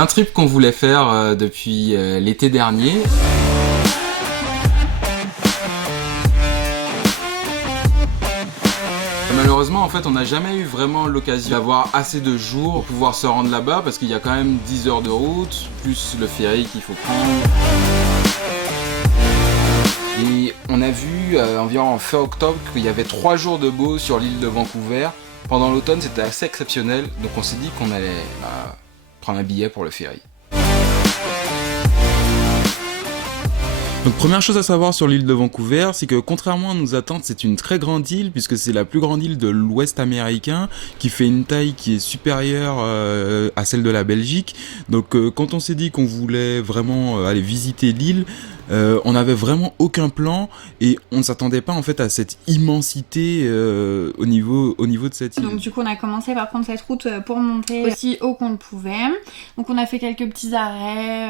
Un trip qu'on voulait faire depuis l'été dernier. Malheureusement, en fait, on n'a jamais eu vraiment l'occasion d'avoir assez de jours pour pouvoir se rendre là-bas parce qu'il y a quand même 10 heures de route, plus le ferry qu'il faut prendre. Et on a vu environ en fin octobre qu'il y avait 3 jours de beau sur l'île de Vancouver. Pendant l'automne, c'était assez exceptionnel, donc on s'est dit qu'on allait prendre un billet pour le ferry. Donc première chose à savoir sur l'île de Vancouver, c'est que contrairement à nos attentes, c'est une très grande île puisque c'est la plus grande île de l'Ouest américain qui fait une taille qui est supérieure à celle de la Belgique. Donc quand on s'est dit qu'on voulait vraiment aller visiter l'île, on n'avait vraiment aucun plan et on ne s'attendait pas en fait à cette immensité au niveau de cette île. Donc du coup on a commencé par prendre cette route pour monter aussi haut qu'on le pouvait. Donc on a fait quelques petits arrêts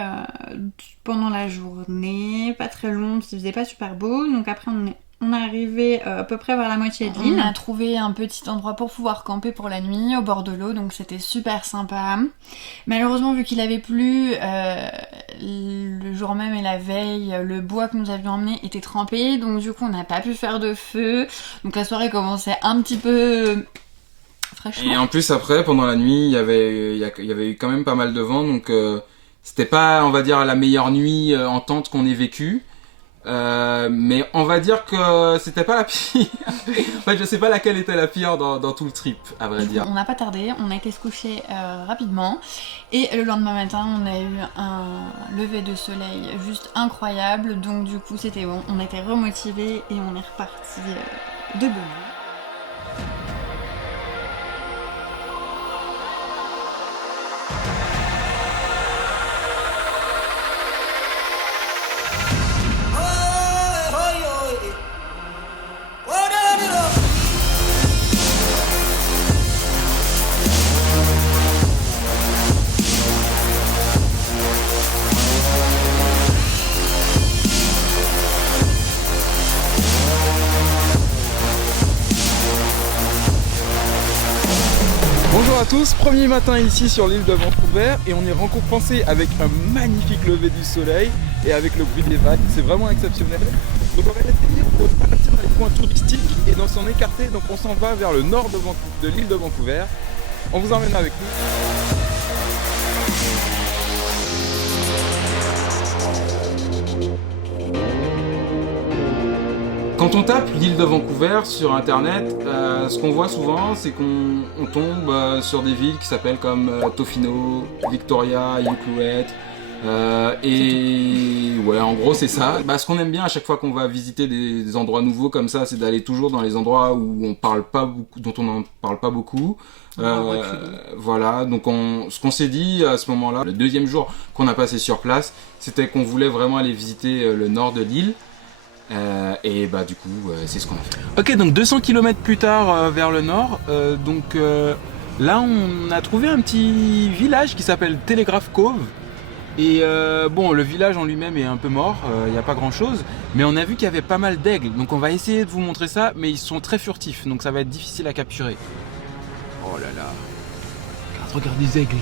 pendant la journée, pas très long, ça faisait pas super beau. Donc après on est arrivé à peu près vers la moitié de l'île. On a trouvé un petit endroit pour pouvoir camper pour la nuit au bord de l'eau, donc c'était super sympa. Malheureusement, vu qu'il avait plu le jour même et la veille, le bois que nous avions emmené était trempé, donc du coup on n'a pas pu faire de feu. Donc la soirée commençait un petit peu fraîchement. Et en plus après, pendant la nuit, il y avait eu quand même pas mal de vent, donc c'était pas, on va dire, la meilleure nuit en tente qu'on ait vécue. Mais on va dire que c'était pas la pire. En fait, je sais pas laquelle était la pire dans tout le trip, à vrai dire. On n'a pas tardé, on a été se coucher rapidement et le lendemain matin on a eu un lever de soleil juste incroyable, donc du coup c'était bon, on était remotivés et on est reparti de bonne heure. Bonjour à tous, premier matin ici sur l'île de Vancouver et on est récompensé avec un magnifique lever du soleil et avec le bruit des vagues, c'est vraiment exceptionnel. Donc on va essayer de partir dans les coins touristiques et d'en s'en écarter, donc on s'en va vers le nord de l'île de Vancouver. On vous emmène avec nous. Quand on tape l'île de Vancouver sur internet, ce qu'on voit souvent, c'est qu'on tombe sur des villes qui s'appellent comme Tofino, Victoria, Ucluelet. Et ouais, en gros c'est ça. Ce qu'on aime bien à chaque fois qu'on va visiter des endroits nouveaux comme ça, c'est d'aller toujours dans les endroits où on parle pas beaucoup, dont on n'en parle pas beaucoup. Voilà, donc ce qu'on s'est dit à ce moment-là, le deuxième jour qu'on a passé sur place, c'était qu'on voulait vraiment aller visiter le nord de l'île. Et du coup c'est ce qu'on a fait. Ok, donc 200 km plus tard vers le nord, là on a trouvé un petit village qui s'appelle Telegraph Cove. Et bon, le village en lui-même est un peu mort, il n'y a pas grand chose, mais on a vu qu'il y avait pas mal d'aigles, donc on va essayer de vous montrer ça, mais ils sont très furtifs, donc ça va être difficile à capturer. Oh là là, regarde les aigles.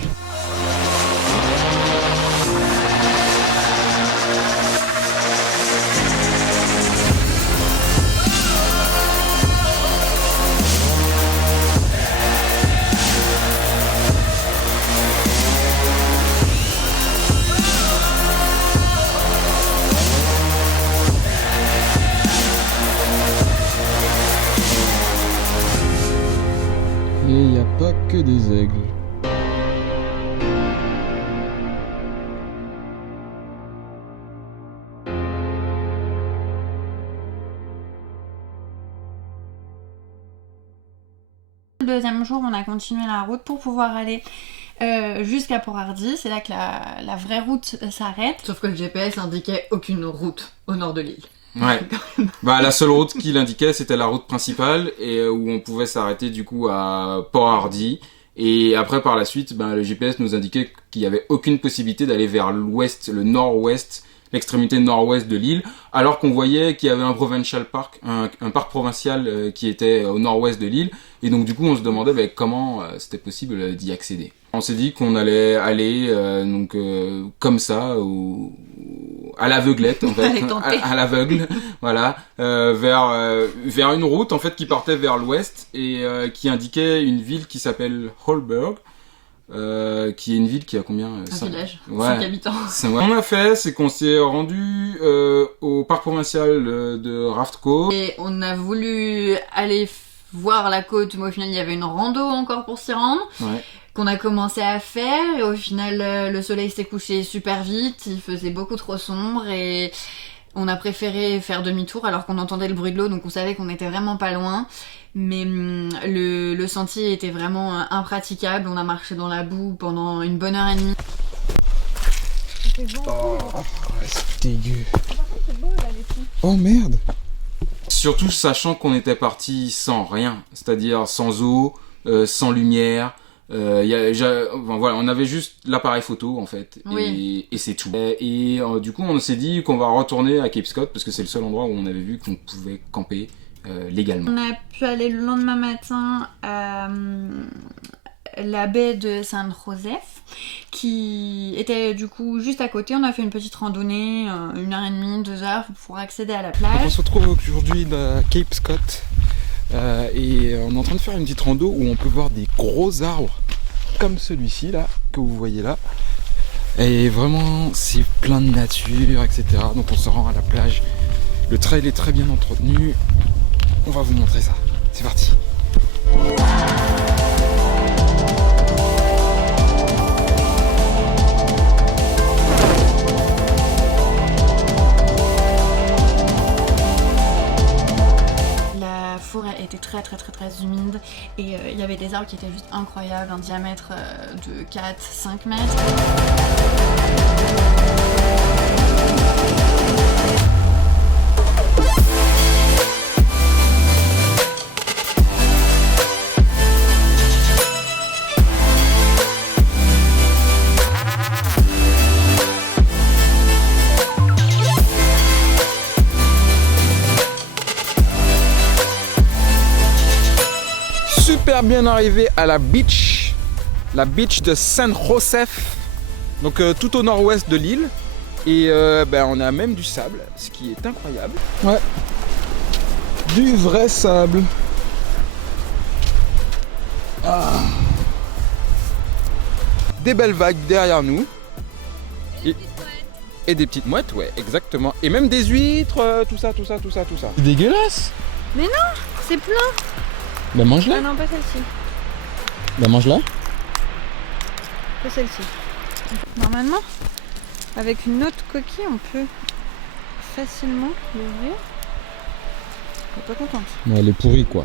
Et il n'y a pas que des aigles. Le deuxième jour, on a continué la route pour pouvoir aller jusqu'à Port-Hardy. C'est là que la vraie route s'arrête. Sauf que le GPS indiquait aucune route au nord de l'île. Ouais. La seule route qu'il indiquait, c'était la route principale et où on pouvait s'arrêter du coup à Port-Hardy. Et après, par la suite, le GPS nous indiquait qu'il n'y avait aucune possibilité d'aller vers l'ouest, le nord-ouest l'extrémité nord-ouest de l'île, alors qu'on voyait qu'il y avait un provincial park, un parc provincial qui était au nord-ouest de l'île, et donc du coup on se demandait comment c'était possible d'y accéder. On s'est dit qu'on allait aller comme ça à l'aveuglette en fait, à l'aveugle, voilà, vers une route en fait qui partait vers l'ouest et qui indiquait une ville qui s'appelle Holberg. Qui est une ville qui a combien Un village, 5 ouais. habitants. Ce qu'on a fait, c'est qu'on s'est rendu au parc provincial de Rathco. Et on a voulu aller voir la côte, mais au final il y avait une rando encore pour s'y rendre. Ouais. Qu'on a commencé à faire et au final le soleil s'est couché super vite, il faisait beaucoup trop sombre et on a préféré faire demi-tour alors qu'on entendait le bruit de l'eau donc on savait qu'on était vraiment pas loin. Mais le sentier était vraiment impraticable, on a marché dans la boue pendant une bonne heure et demie. Oh, c'est dégueu. Oh merde. Surtout sachant qu'on était parti sans rien, c'est-à-dire sans eau, sans lumière. Voilà, on avait juste l'appareil photo en fait, oui. et c'est tout. Et du coup, on s'est dit qu'on va retourner à Cape Scott parce que c'est le seul endroit où on avait vu qu'on pouvait camper légalement. On a pu aller le lendemain matin à la baie de San Josef, qui était du coup juste à côté. On a fait une petite randonnée, 1h30, 2h pour accéder à la plage. On se retrouve aujourd'hui à Cape Scott. Et on est en train de faire une petite rando où on peut voir des gros arbres comme celui-ci là, que vous voyez là. Et vraiment c'est plein de nature, etc. Donc on se rend à la plage. Le trail est très bien entretenu. On va vous montrer ça. C'est parti. La forêt était très humide et il y avait des arbres qui étaient juste incroyables, un diamètre de 4-5 mètres. Super bien arrivé à la beach de San Josef, donc tout au nord-ouest de l'île. Et on a même du sable, ce qui est incroyable. Ouais, du vrai sable. Ah. Des belles vagues derrière nous. Et des petites mouettes, ouais, exactement. Et même des huîtres, tout ça. C'est dégueulasse. Mais non, c'est plein. Bah mange-la. Ah non, pas celle-ci. Bah mange-la. Pas celle-ci. Normalement, avec une autre coquille, on peut facilement l'ouvrir. Je suis pas contente. Ouais, elle est pourrie quoi.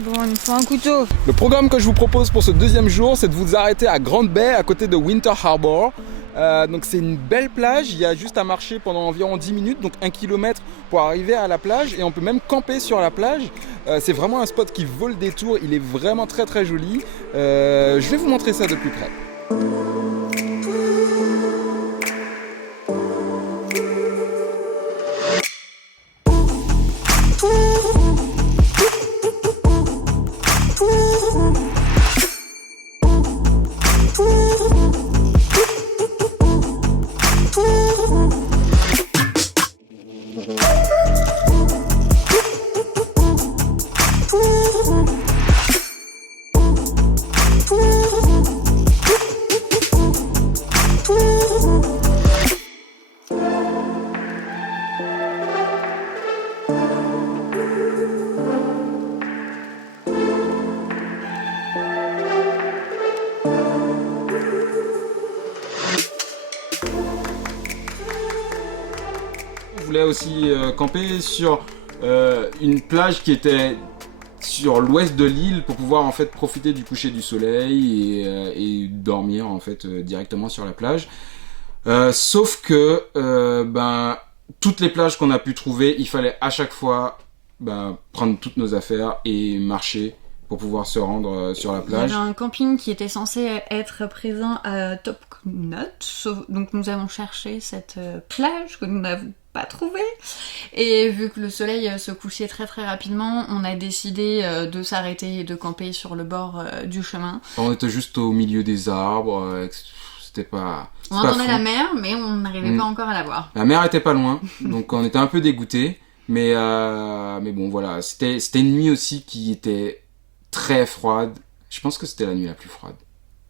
Bon, il nous faut un couteau. Le programme que je vous propose pour ce deuxième jour, c'est de vous arrêter à Grand Bay, à côté de Winter Harbor. Donc c'est une belle plage, il y a juste à marcher pendant environ 10 minutes, donc 1 km pour arriver à la plage, et on peut même camper sur la plage. C'est vraiment un spot qui vaut le détour, il est vraiment très joli. Je vais vous montrer ça de plus près. voulais aussi camper sur une plage qui était sur l'ouest de l'île pour pouvoir en fait profiter du coucher du soleil et dormir en fait directement sur la plage. Sauf que toutes les plages qu'on a pu trouver, il fallait à chaque fois prendre toutes nos affaires et marcher pour pouvoir se rendre sur la Il y avait plage. un camping qui était censé être présent à Top Knot, donc nous avons cherché cette plage que nous n'avons pas trouvée. Et vu que le soleil se couchait très très rapidement, on a décidé de s'arrêter et de camper sur le bord du chemin. On était juste au milieu des arbres, c'était pas... On c'est pas entendait fou. la mer, mais on n'arrivait pas encore à la voir. La mer était pas loin, donc on était un peu dégoûtés. Mais bon, voilà. C'était une nuit aussi qui était très froide. Je pense que c'était la nuit la plus froide.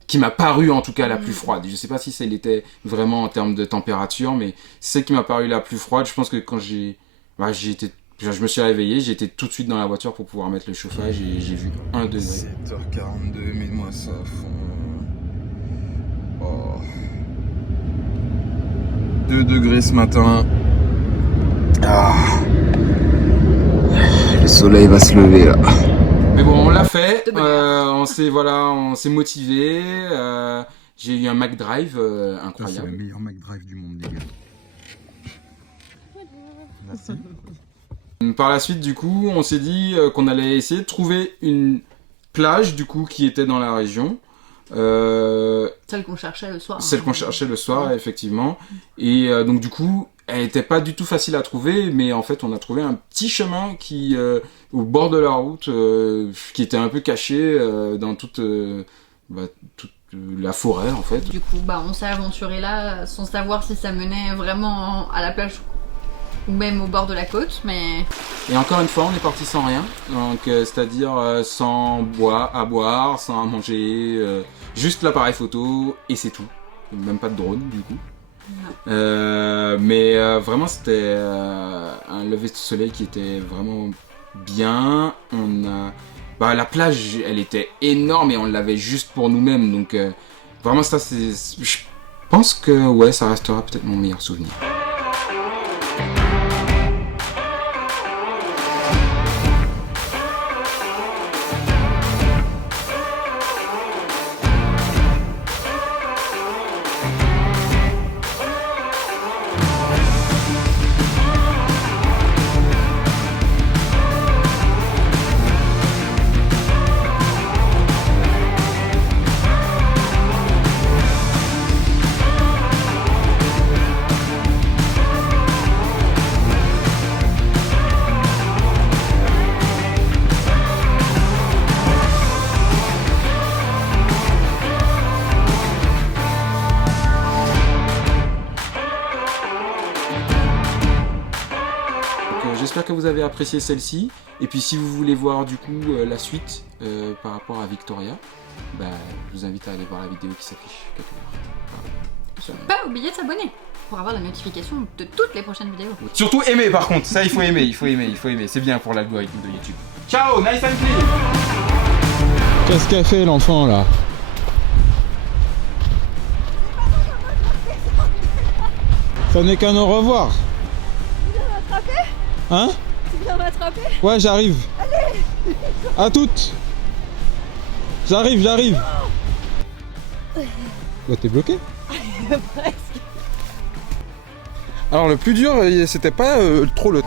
Qui m'a paru en tout cas la plus froide. Je sais pas si ça l'était vraiment en termes de température, mais c'est celle qui m'a paru la plus froide. Je pense que quand je me suis réveillé, j'étais tout de suite dans la voiture pour pouvoir mettre le chauffage et j'ai vu 1 degré. 7h42, mets-moi ça à fond. Oh. 2 degrés ce matin. Ah. Le soleil va se lever là. Mais bon, on l'a fait. On s'est motivé. J'ai eu un McDrive incroyable. C'est le meilleur McDrive du monde, les gars. Merci. Par la suite, du coup, on s'est dit qu'on allait essayer de trouver une plage, du coup, qui était dans la région. Celle qu'on cherchait le soir. Celle qu'on cherchait le soir, effectivement. Et donc, du coup, elle n'était pas du tout facile à trouver, mais en fait, on a trouvé un petit chemin qui, au bord de la route, qui était un peu caché dans toute la forêt, en fait. Du coup, on s'est aventuré là sans savoir si ça menait vraiment à la plage ou même au bord de la côte, mais... Et encore une fois, on est parti sans rien, donc c'est-à-dire sans à boire, sans à manger, juste l'appareil photo et c'est tout. Même pas de drone du coup. Mais vraiment, c'était un lever de soleil qui était vraiment bien. La plage, elle était énorme et on l'avait juste pour nous-mêmes, donc vraiment ça, je pense que ouais, ça restera peut-être mon meilleur souvenir. J'espère que vous avez apprécié celle-ci. Et puis si vous voulez voir du coup la suite par rapport à Victoria, je vous invite à aller voir la vidéo qui s'affiche quelque part. Pas oublier de s'abonner pour avoir la notification de toutes les prochaines vidéos. Surtout aimer par contre, ça il faut aimer. C'est bien pour l'algorithme de YouTube. Ciao, nice and clean. Qu'est-ce qu'a fait l'enfant là? Ça n'est qu'un au revoir. Tu viens m'attraper? Hein? Tu viens m'attraper? Ouais, j'arrive. Allez! À toutes. J'arrive. Bah t'es bloqué? Presque. Alors le plus dur, c'était pas trop le...